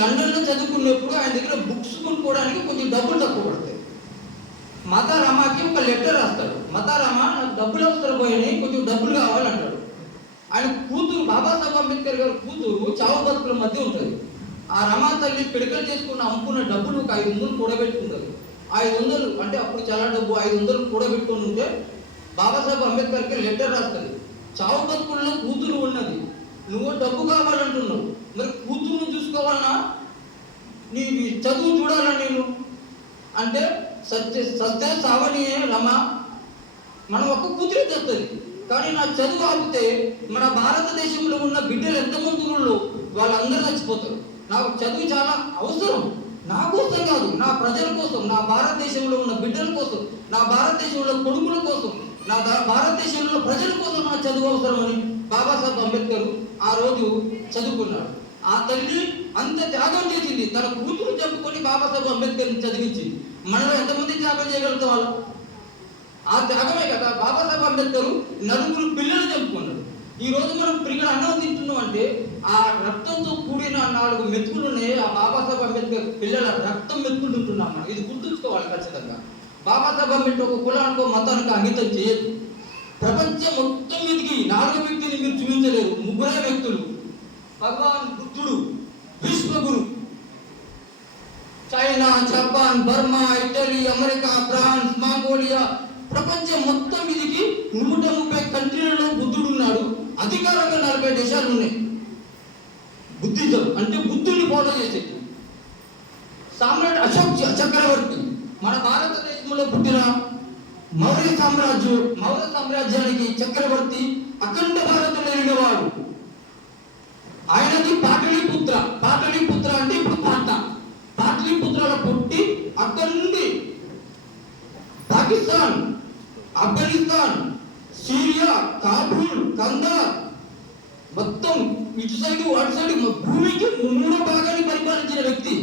లండన్లో చదువుకున్నప్పుడు ఆయన దగ్గర బుక్స్ కొనుక్కోవడానికి కొంచెం డబ్బులు తక్కువ పడతాయి. మతారామాకి ఒక లెటర్ రాస్తాడు. మతారామా నాకు డబ్బులు అవసరం పోయినాయి, కొంచెం డబ్బులు కావాలంటాడు. ఆయన కూతురు బాబాసాహెబ్ అంబేద్కర్ గారి కూతురు చావు బతుకుల మధ్య ఉంటుంది. ఆ రమా తల్లి పిడకలు చేసుకున్న అమ్ముకున్న డబ్బులు ఒక 500 కూడబెట్టుకుంటారు. 500 అంటే అప్పుడు చాలా డబ్బు. 500 కూడబెట్టుకుని ఉంటే బాబాసాహెబ్ అంబేద్కర్కి లెటర్ రాస్తుంది. చావు బతుకుల్లో కూతురు ఉన్నది, నువ్వు డబ్బు కావాలంటున్నావు, మరి కూతురును చూసుకోవాలన్నా, నీ చదువు చూడాలా నేను అంటే సత్య సావనియే రమా, మనం ఒక్క కూతురు తెస్తుంది, కానీ నా చదువు ఆపితే మన భారతదేశంలో ఉన్న బిడ్డలు ఎంతమంది ఉన్నారు వాళ్ళందరూ చచ్చిపోతారు. నాకు చదువు చాలా అవసరం, నా కోసం కాదు, నా ప్రజల కోసం, నా భారతదేశంలో ఉన్న బిడ్డల కోసం, నా భారతదేశంలో కొడుకుల కోసం, నా భారతదేశంలో ప్రజల కోసం నా చదువు అవసరం అని బాబాసాహెబ్ అంబేద్కర్ ఆ రోజు చదువుకున్నాడు. ఆ తల్లి అంత త్యాగం చేసింది, తన కూతురు చెప్పుకొని బాబాసాహెబ్ అంబేద్కర్ని చదివించింది. మనలో ఎంతమంది త్యాగం చేయగలుగుతాం వాళ్ళు? ఆ త్యాగమే కదా. బాబాసాహెబ్ అంబేద్కర్ 4 పిల్లలు చంపుకున్నాడు. ఈ రోజు మనం ఇక్కడ అన్నం తింటున్నాం అంటే ఆ రక్తంతో కూడిన 4 మెతుకులు ఉన్నాయి. ఆ బాబాసాహెబ్ అంబేద్కర్ పిల్లల రక్తం మెతుకులు తింటున్నాం మనం. ఇది గుర్తుంచుకోవాలి ఖచ్చితంగా. బాబాసాహెబ్ అంబేద్కర్ ఒక కులానికో మతానికి అంకితం చేయదు. ప్రపంచం మొత్తం మీదకి 4 వ్యక్తులు మీరు చూపించలేరు, 3 వ్యక్తులు. భగవాన్ బుద్ధుడు, విశ్వగురు. China, Japan, Burma, Italy, America, France, Mongolia, ప్రపంచం మొత్తం మీదకి 130 కంట్రీలలో బుద్ధుడు ఉన్నాడు. అధికారంగా 40 దేశాలు ఉన్నాయి. బుద్ధిజం అంటే బుద్ధుని ఫాలో చేసేది. సామ్రాట్ అశోక్ చక్రవర్తి మన భారతదేశంలో పుట్టిన మౌర్య సామ్రాజ్యానికి చక్రవర్తి, అఖండ భారతంలో వెళ్ళినవాడు. ఆయనది పాటలీపుత్ర. పాటలీపుత్ర అంటే ఇప్పుడు పాటలీపుత్రలో పుట్టి అక్కడి నుండి పాకిస్తాన్, ఆఫ్ఘనిస్తాన్, సిరియా, కాబూల్, కందార్ మొత్తం ఇటు సైడ్ అటు సైడ్ భూమికి 3 భాగాన్ని పరిపాలించిన వ్యక్తి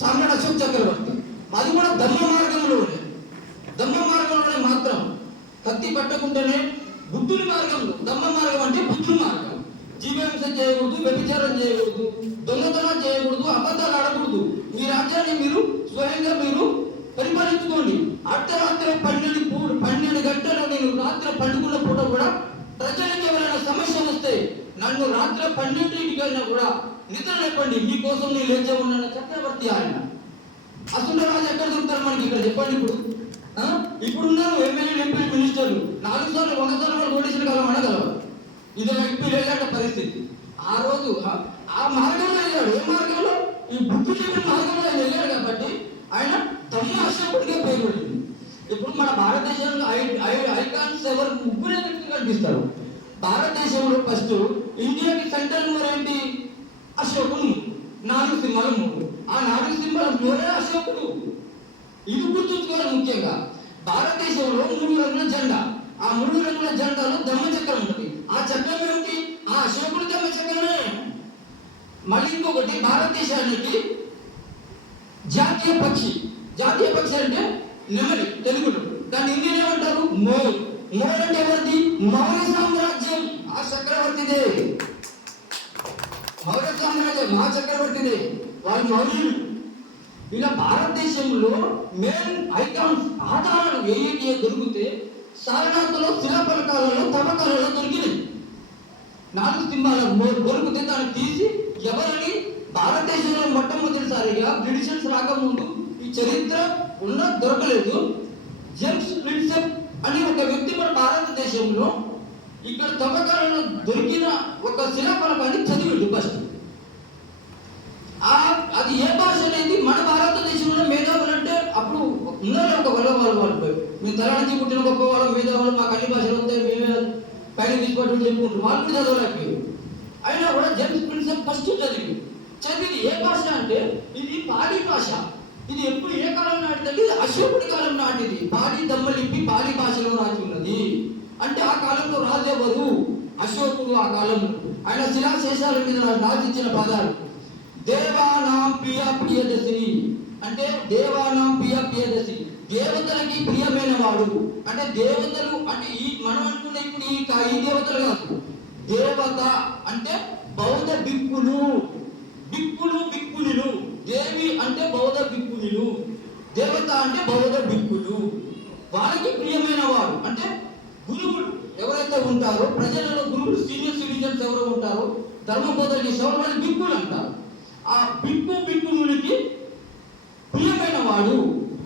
సామ్రాట్ అశోక్ చక్రవర్తి. అది కూడా ధర్మ మార్గంలోనే మాత్రం కత్తి పట్టకుండానే బుద్ధుని మార్గంలో. ధర్మ మార్గం అంటే బుద్ధుని మార్గం. జీవహింస చేయకూడదు, వ్యభిచారం చేయకూడదు, దొంగతనం చేయకూడదు, అబద్ధాలు ఆడకూడదు. మీ రాజ్యాన్ని మీరు స్వయంగా మీరు పరిపాలించుకోండి. అర్ధరాత్రి 12 గంటలు నేను రాత్రి పండుకున్న పూట కూడా ప్రజలకు ఎవరైనా సమస్య వస్తే నన్ను రాత్రి 12కి కూడా నిద్ర లేపండి, మీకోసం నేను లేచే ఉన్న చక్రవర్తి ఆయన. అసలు రాజు ఎక్కడ దొరుకుతారు మనకి ఇక్కడ చెప్పండి. ఇప్పుడున్నారు ఎమ్మెల్యేలు, ఎంపీ, మినిస్టర్లు 4 సార్లు 100 సార్లు నోటీసులు కాలం అడగలరు. ఇది ఎంపీ లేలాట పరిస్థితి. ఆ రోజు ఆ మార్గంలో వెళ్ళాడు. ఏ మార్గంలో? ఈ బుద్ధి చెప్పిన మార్గంలో ఆయన వెళ్ళాడు కాబట్టి ఆయన దమ్ము అశోకుడిగా పేరుపడింది. ఇప్పుడు మన భారతదేశంలో ఐకాన్స్ ఎవరు 3 వ్యక్తులు కనిపిస్తారు. భారతదేశంలో ఫస్ట్ ఇండియాకి సెంట్రల్ మూర్ ఏంటి? అశోకుడు. 4 సింహాలు 3. ఆ 4 సింహాలు మూడే అశోకుడు. ఇది గుర్తుంచుకోవాలి. ముఖ్యంగా భారతదేశంలో 3 రంగుల జెండా. ఆ 3 రంగుల జెండాలో దమ్మ చక్రం ఉంటుంది. ఆ చక్రం ఏమిటి? ఆ అశోకుడు దమ్మ చక్రమే. మళ్ళీ ఇంకొకటి, భారతదేశానికి జాతీయ పక్షి అంటే నెమలి తెలుగులో. దాన్ని హిందీలో ఏమంటారు? మోర్. మోర్ అంటే ఎవరిది? మౌర్య సామ్రాజ్యం. ఆ చక్రవర్తిదే మౌర్య సామ్రాజ్యం, మా చక్రవర్తిదే. వాళ్ళు మౌర్యులు. ఇలా భారతదేశంలో మెయిన్ ఐకాన్స్ ఆధారాలు ఏ దొరికితే సారనాథంలో శిలాఫలకాలలో తవ్వకాలలో దొరికినాయి. 4 స్తంభాల దొరికితే దాన్ని తీసి ఎవరని భారతదేశంలో మొట్టమొదటిసారిగా బ్రిటిషర్స్ రాకముందు ఈ చరిత్ర దొరకలేదు. జేమ్స్ ప్రిన్సెప్ అని ఒక వ్యక్తి మన భారతదేశంలో ఇక్కడ తవ్వకాలలో దొరికిన ఒక శిలాఫలకాన్ని చదివిండు ఫస్ట్. అది ఏ భాష అనేది మన భారతదేశంలో మేధావులు అంటే అప్పుడు ఉన్నారు ఒక వాళ్ళు మేము తల నుంచి పుట్టిన గొప్ప వాళ్ళు మేధావులు, మాకు అన్ని భాషలు వస్తాయి, మేమే పైన తీసుకోవడం చెప్పుకుంటారు. వాళ్ళు కూడా చదవలేకపోయారు. అయినా కూడా జేమ్స్ ప్రిన్సెప్ ఫస్ట్ చదివి ఏ భాష అంటే ఇది పాలి భాష. ఇది ఎప్పుడు ఏ కాలం నాటిదంటే ఇది అశోకుడి కాలం నాటిది. పాలి దమ్మలిపి పాలి భాషలో రాసి ఉన్నది. అంటే ఆ కాలంలో రాజు ఎవరు? అశోకుడు. ఆ కాలంలో ఆయన శిలాశేషాల మీద రాజించిన పదాలు దేవానాం ప్రియదశి అంటే దేవానాం ప్రియదశి, దేవతలకి ప్రియమైన వాడు. అంటే దేవతలు అంటే ఈ మనం అనుకునే ఇప్పుడు ఈ దేవతలు కాదు. దేవత అంటే బౌద్ధ బిక్కులు, బిక్కులు బిక్కులు దేవి అంటే బౌద్ధ భిక్కులు, దేవత అంటే బౌద్ధ భిక్కులు. వాళ్ళకి ప్రియమైన వాడు అంటే గురువులు ఎవరైతే ఉంటారో, ప్రజలలో గురువులు సీనియర్ సిటిజన్స్ ఎవరు ఉంటారో, ధర్మ బోధన చేసేవారు వాళ్ళు భిక్కులు అంటారు. ఆ భిక్కులకి ప్రియమైన వాడు,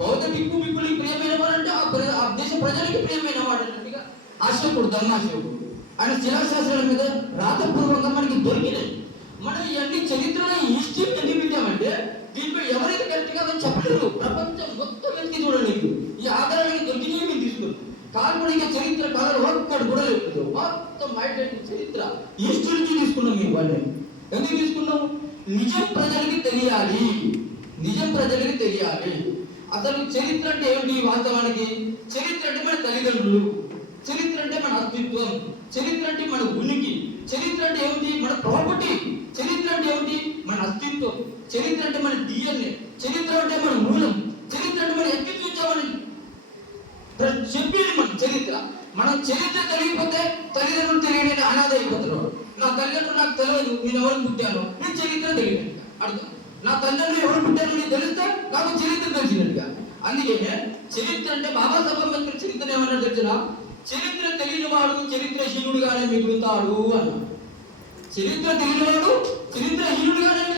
బౌద్ధ భిక్కులకి ప్రియమైన వాడు అంటే ఆ దేశ ప్రజలకి ప్రియమైన వాడు అన్నట్టుగా అశోకుడు, ధర్మాశోకుడు. ఆయన శిలాశాస్త్రాల మీద రాతపూర్వకంగా మనకి దొరికినాయి. మనం ఇవన్నీ చరిత్రలో హిస్టరీ ఎందుకు పెట్టామంటే దీంట్లో ఎవరైతే కరెక్ట్ కాదని చెప్పలేరు. ప్రపంచం మొత్తం వెతికి చూడండి, ఈ ఆధారానికి దొరికినవి మేము తీసుకున్నాం. కాల్పనిక చరిత్ర కాలంలో ఒక్కడు కూడా లేదు, మొత్తం ఐడెంటిటీ చరిత్ర హిస్టరీ నుంచి తీసుకున్నాం. మేము వాళ్ళని ఎందుకు తీసుకున్నాం? నిజం ప్రజలకి తెలియాలి, నిజం ప్రజలకి తెలియాలి. అసలు చరిత్ర అంటే ఏమిటి? వాస్తవానికి చరిత్ర అంటే మన తల్లిదండ్రులు, చరిత్ర అంటే మన అస్తిత్వం, చరిత్ర అంటే మన ఉనికి, చరిత్ర అంటే ఏమిటి? మన ప్రాపర్టీ. చరిత్ర అంటే ఏమిటి? మన అస్తిత్వం. చరిత్ర అంటే మన డిఎన్ఏ, చరిత్ర అంటే మన మూలం, చరిత్ర అంటే మనం ఎక్కి చూచామని చెప్పేది మన చరిత్ర. మనం చరిత్ర తెలియకపోతే తల్లిదండ్రులు తెలియని అనాథ అయిపోతున్నారు. నా తల్లిదండ్రులు నాకు తెలియదు, నేను ఎవరు పుట్టాను, నేను చరిత్ర తెలియదు అర్థం. నా తల్లిదండ్రులు ఎవరు పుట్టాను నేను తెలిస్తే నాకు చరిత్ర తెలిసినట్టుగా. అందుకే చరిత్ర అంటే బాబాసాహెబ్ అంబేద్కర్ చరిత్ర ఏమన్నా తెలిసిన, చరిత్ర తెలియని వాడు చరిత్రహీనుడుగానే మిగులుతాడు అన్న. చరిత్ర తెలియని వాడు చరిత్రహీనుడుగానే